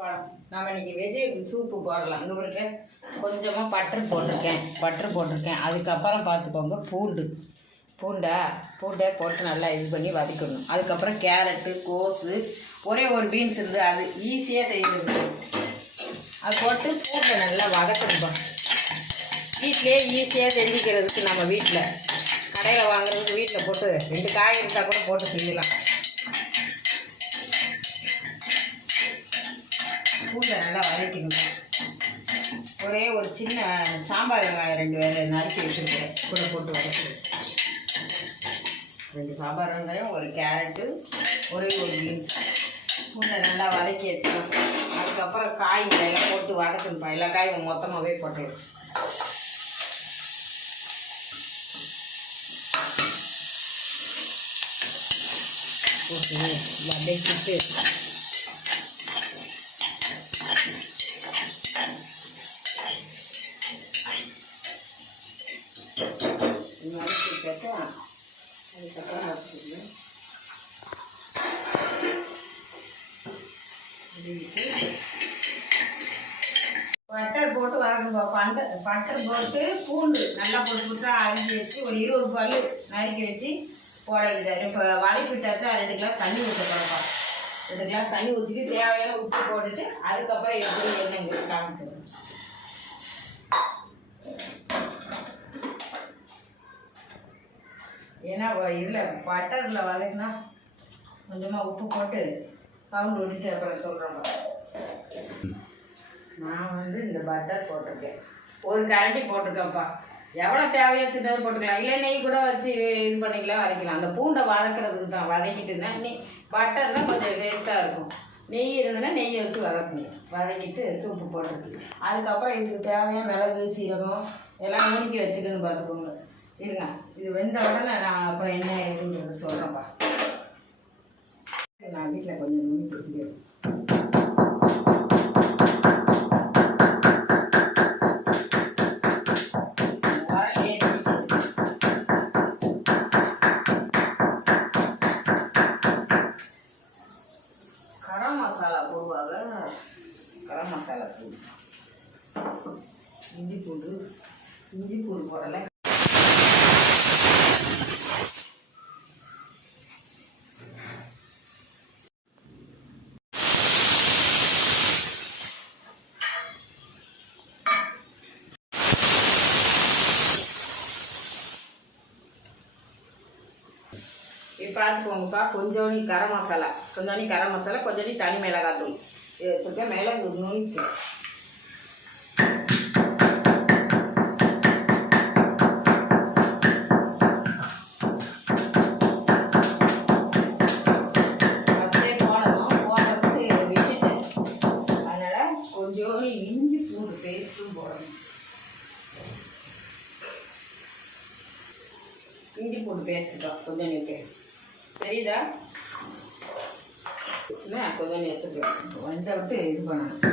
நம்ம இன்னைக்கு vegetable soup போடலாம். இங்கே இருக்க கொஞ்சமாக பட்டர் போட்டிருக்கேன். அதுக்கப்புறம் பார்த்துக்கோங்க பூண்டை போட்டு நல்லா இது பண்ணி வதக்கணும். அதுக்கப்புறம் கேரட்டு, கோஸு, ஒரே ஒரு பீன்ஸ் இருந்து அது ஈஸியாக செய்யுது. அது போட்டு பூண்டை நல்லா வதக்கணும்பா. வீட்டிலே ஈஸியாக செஞ்சுக்கிறதுக்கு நம்ம வீட்டில் கடையில் வாங்குறதுக்கு வீட்டில் போட்டு 2 காய் இருந்தால் கூட போட்டு செய்யலாம். பூண்டை நல்லா வதக்கணும். ஒரே ஒரு சின்ன சாம்பார் வெங்காயம் 2 வேறு நறுக்கி வச்சுருக்கேன், கூட போட்டு வதக்கணும். 2 சாம்பார் வெங்காயம், ஒரு கேரட்டு, ஒரே ஒரு பீன்ஸ். பூண்டை நல்லா வதக்கி வச்சுக்கணும். அதுக்கப்புறம் காய்களெல்லாம் போட்டு வதக்கணும்ப்பா. எல்லா காயும் மொத்தமாகவே போட்டுடும். போட்டு அப்படியே சுட்டு அதுக்கப்புறம் வச்சுக்கணும். பட்டர் போட்டு வதக்கும்பா. பட்டர் போட்டு பூண்டு நல்லா போட்டு அரிஞ்சு வச்சு ஒரு 20 பல் நறுக்கி வச்சு போட வேண்டியது. இப்போ வடைப்பிட்டாச்சா 2 கிளாஸ் தண்ணி ஊற்றப்படப்பா. 2 கிளாஸ் தண்ணி ஊற்றிட்டு தேவையான உப்பு போட்டுட்டு அதுக்கப்புறம் எப்படி என்ன காமிக்கிறது. ஏன்னா இதில் பட்டரில் வதக்குனா கொஞ்சமாக உப்பு போட்டு சவுண்ட் விட்டுட்டு அப்புறம் சொல்கிறோம். நான் இந்த பட்டர் போட்டிருக்கேன், ஒரு கரண்டி போட்டிருக்கேன்ப்பா. எவ்வளோ தேவையோ சின்னது போட்டுக்கலாம், இல்லை நெய் கூட வச்சு இது பண்ணிக்கலாம், வதக்கலாம். அந்த பூண்டை வதக்கிறதுக்கு தான். வதக்கிட்டு தான் பட்டர் தான் கொஞ்சம் டேஸ்ட்டாக இருக்கும். நெய் இருந்ததுன்னா நெய்யை வச்சு வதக்கிட்டு சூப்பு போட்டுருக்கு. அதுக்கப்புறம் இதுக்கு தேவையான மிளகு, சீரகம் எல்லாம் நுணுக்கி வச்சுக்கணுன்னு பார்த்துக்கோங்க. இருங்க, இது வெந்த உடனே நான் அப்புறம் என்ன ஏதுன்றது சொல்கிறேன்ப்பா. நான் வீட்டில் கொஞ்சம் நுணுக்கி வச்சுக்கிறேன். கரம் மசாலா போடுவாங்க, கரம் மசாலா தூள், இஞ்சி பூண்டு போடலை. இப்போ பார்த்துக்கோங்கப்பா. கொஞ்சோண்டி கரம் மசாலா, கொஞ்சோண்டி தனி மிளகாத்தூள் வச்சுருக்க. மிளகு நுணுக்கி அப்படியே போடுறதுக்கு விட்டுட்டேன். அதனால் கொஞ்சோண்டி இஞ்சி பூண்டு பேஸ்ட்டும் போடணும். இஞ்சி பூண்டு பேஸ்ட்டுக்கா கொஞ்சம் நிற்க தெரியுதா? என்ன கொஞ்சம் வச்சுக்கலாம். வந்த விட்டு இது பண்ணணும்.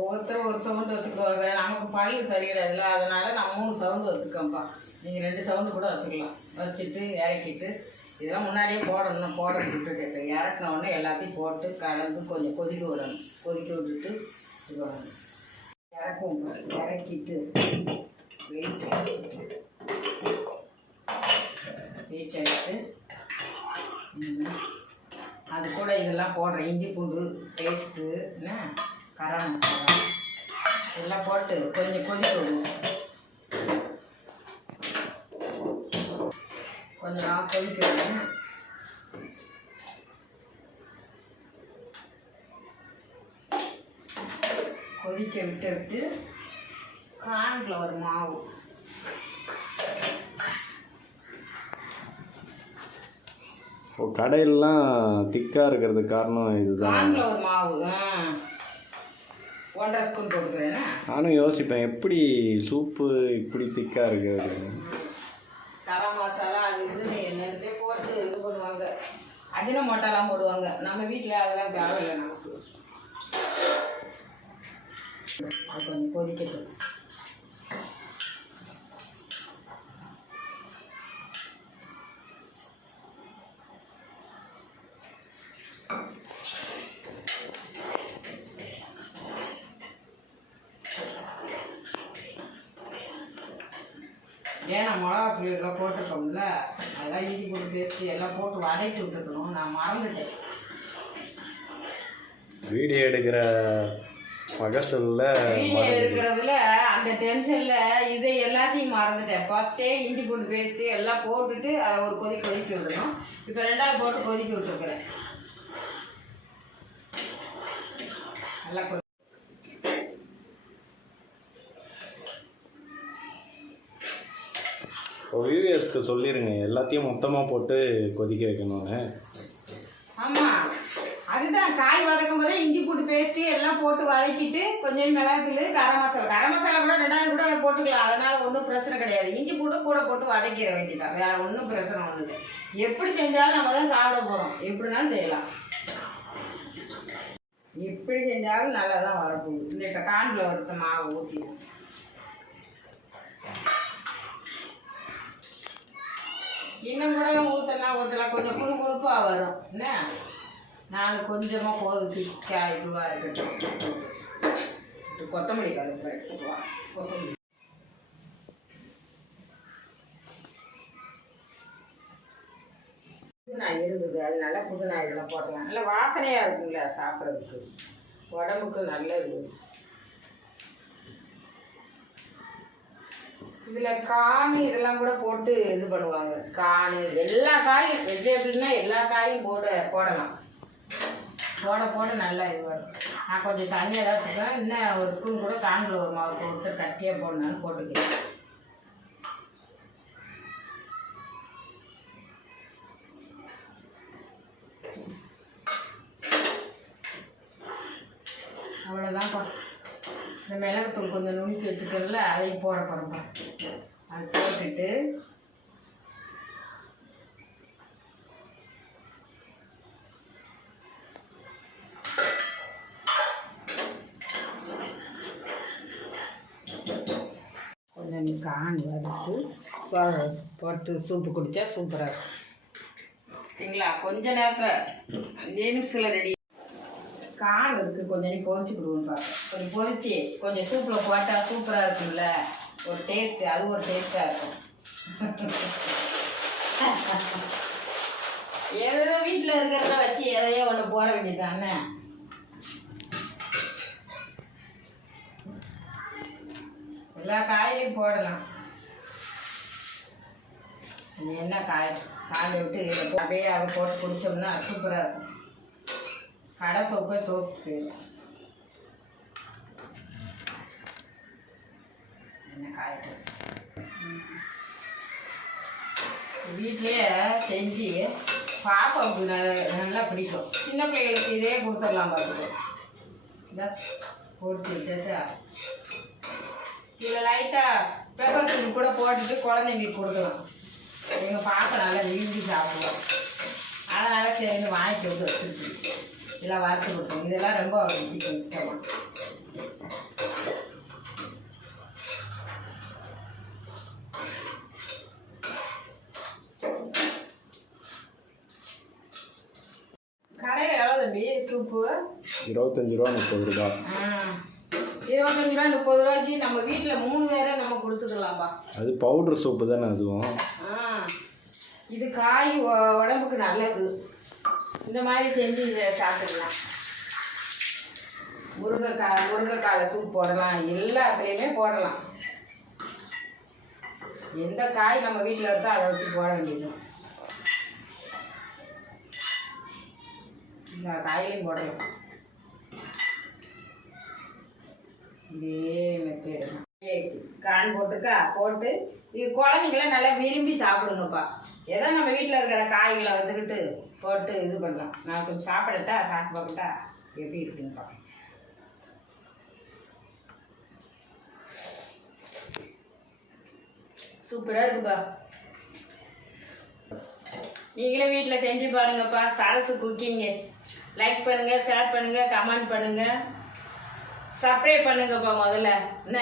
ஒவ்வொருத்தரும் ஒரு சவுண்டு வச்சுக்கிடுவாங்க. நமக்கு பல்லு சரியில்லை, அதனால் நான் 3 சவுண்டு வச்சுக்கோப்பா. நீங்கள் 2 சவுண்டு கூட வச்சுக்கலாம். வச்சுட்டு இறக்கிட்டு இதெல்லாம் முன்னாடியே போட விட்டுட்டு இறக்குன உடனே எல்லாத்தையும் போட்டு கலந்து கொஞ்சம் கொதிக்க விடணும். கொதிக்க விட்டுட்டு இது பண்ணணும். இறக்கிட்டு வெயிட் எடுத்து அது கூட இதெல்லாம் போடுறேன். இஞ்சி பூண்டு பேஸ்ட்டு, என்ன கரம் மசாலா இதெல்லாம் போட்டு கொஞ்சம் கொதிக்க விடுவோம். கொஞ்சம் நான் கொதிக்க விடுவேன். கொதிக்க விட்டு கார்ன்ஃப்ளவர் மாவு கடையிலலாம் திக்காக இருக்கிறதுக்கு காரணம் இதுதான். கார்ன்ஃப்ளவர் மாவு 1.5 ஸ்பூன் போட்டுக்கிறேன்னா. நானும் யோசிப்பேன் எப்படி சூப்பு இப்படி திக்காக இருக்கு அப்படின்னு. கரம் மசாலா அது இதுன்னு என்னென்னதே போட்டு இது பண்ணுவாங்க. அஜினமோட்டாலாம் போடுவாங்க. நம்ம வீட்டில் அதெல்லாம் தேவையில்லை நமக்கு. அது கொஞ்சம் கொதிக்கட்டும். ஏன்னா மிளகாத்தூள் எல்லாம் போட்டிருக்கோம்ல, அதெல்லாம் இஞ்சி போட்டு பேஸ்ட்டு எல்லாம் போட்டு வதக்கி விட்டுருக்கணும். நான் மறந்துட்டேன். வீடியோ எடுக்கிற பக்கத்துல வீடியோ எடுக்கிறதுல அந்த டென்ஷனில் இதை எல்லாத்தையும் மறந்துட்டேன். ஃபஸ்ட்டே இஞ்சி போட்டு பேஸ்ட்டு எல்லாம் போட்டுட்டு அதை ஒரு கொதிக்க விடணும். இப்போ 2வது போட்டு கொதிக்க விட்டுருக்குறேன். நல்லா வியூவர்ஸ்க்கு சொல்லிடுங்க எல்லாத்தையும் மொத்தமாக போட்டு கொதிக்க வைக்கணும்னு. ஆமாம், அதுதான் காய் வதக்கும் போதே இஞ்சி பூண்டு பேஸ்ட்டு எல்லாம் போட்டு வதக்கிட்டு கொஞ்சம் மிளகாத்தூள் கரம் மசாலா கூட 2வது கூட போட்டுக்கலாம். அதனால் ஒன்றும் பிரச்சனை கிடையாது. இஞ்சி பூண்டு கூட போட்டு வதக்கிற வேண்டியதான், வேறு ஒன்றும் பிரச்சனை ஒன்றும் இல்லை. எப்படி செஞ்சாலும் நம்ம தான் சாப்பிட போகிறோம். எப்படினாலும் செய்யலாம். எப்படி செஞ்சாலும் நல்லா தான் வரப்போகுது. இந்த இப்போ கார்ன்ஃப்ளவர் மாவு ஊற்றிடும். இன்னும் கூட ஊற்றலாம் கொஞ்சம் குறுகுறுப்பாக வரும். என்ன நான் கொஞ்சமாக போதும் திக்காக இதுவாக இருக்கட்டும். கொத்தமல்லி கருப்பு எடுத்துக்குவான். கொத்தமல்லி புதுநாய் இருந்தது, அதனால புதுநாய் இதெல்லாம் போட்டலாம். நல்லா வாசனையாக இருக்குங்களா சாப்பிட்றதுக்கு, உடம்புக்கு நல்லது. இதில் கான் இதெல்லாம் கூட போட்டு இது பண்ணுவாங்க. கான் எல்லா காயும் வெஜிடபிள்னா எல்லா காயும் போடலாம். போட நல்லா இது வரும். நான் கொஞ்சம் தண்ணி ஏதாவது இருக்கேன். இன்னும் ஒரு ஸ்பூன் கூட கார்ன்ஃப்ளவர் மாவு கொடுத்து கட்டியாக போடணும்னு போட்டுக்கிறேன். அவ்வளோதான்ப்பா. இந்த மிளகுத்தூள் கொஞ்சம் நுணுக்கி வச்சுக்கல, அதையும் போட போகிறோம்ப்பா. அது போட்டுட்டு கொஞ்சம் கான் வறுத்து போட்டு சூப்பு குடித்தா சூப்பராக இருக்கும். சரிங்களா? கொஞ்ச நேரத்தில் 5 நிமிஷத்தில் ரெடி. கான் இருக்குது, கொஞ்சம் பொரிச்சுக்கிடுவோம். பார்க்க கொஞ்சம் பொரிச்சு கொஞ்சம் சூப்பில் போட்டால் சூப்பராக இருக்கும்ல, ஒரு டேஸ்ட்டு. அது ஒரு டேஸ்ட்டாக இருக்கும். ஏதோ வீட்டில் இருக்கிறத வச்சு எதையோ ஒன்று போட வேண்டியதானே. எல்லா காயிலையும் போடலாம். என்ன காய் விட்டு அப்படியே அதை போட்டு குடித்தோம்னா சூப்பராக இருக்கும். கடை சோப்பை தோப்பு என்ன காயிட்டு வீட்லேயே செஞ்சு பாப்பாவுக்கு நல்லா பிடிக்கும். சின்ன பிள்ளைகளுக்கு இதே கொடுத்துடலாம். பார்த்துக்கோ, இதான் பொரிச்சு வச்சாச்சா. இதில் லைட்டாக பெப்பர் தூள் கூட போட்டுட்டு குழந்தைங்களுக்கு கொடுக்கலாம். எங்கள் பாப்பா நல்லா விரும்பி சாப்பிடுவோம். அதனால் சேர்ந்து வாங்கிட்டு வந்து வச்சுருக்கு. இதெல்லாம் வறுத்து கொடுப்போம். இதெல்லாம் ரொம்ப அவளுக்கு பிடிக்கும், இஷ்டமாக. கடையில் எவ்வளோ தம்பி சூப்பு? 25 ரூபா 30 ரூபா. 25 ரூபா 30 ரூபாய்க்கு நம்ம வீட்டில் 3 பேரை நம்ம கொடுத்துக்கலாம்ப்பா. அது பவுடர் சூப்பு தானே அதுவும். இது காய் உடம்புக்கு நல்லது. இந்த மாதிரி செஞ்சு இதை சாப்பிட்டுக்கலாம். முருங்கைக்கால சூப் போடலாம், எல்லாத்துலேயுமே போடலாம். எந்த காய் நம்ம வீட்டில் இருக்கோ அதை வச்சு போட வேண்டியது. இந்த காயிலையும் போடலாம். இதே மெத்தேடு கான் போட்டுக்கா போட்டு இது குழந்தைங்களாம் நல்லா விரும்பி சாப்பிடுங்கப்பா. ஏதோ நம்ம வீட்டில் இருக்கிற காய்களை வச்சுக்கிட்டு போட்டு இது பண்ணலாம். நான் கொஞ்சம் சாப்பிட்டு பார்க்கட்டா எப்படி இருக்குன்னு பார்க்க. சூப்பராக இருக்குப்பா. நீங்களும் வீட்டில் செஞ்சு பாருங்கப்பா. சரசு குக்கிங்கு லைக் பண்ணுங்கள், ஷேர் பண்ணுங்கள், கமெண்ட் பண்ணுங்கள், சப்ஸ்கிரைப் பண்ணுங்கப்பா முதல்ல என்ன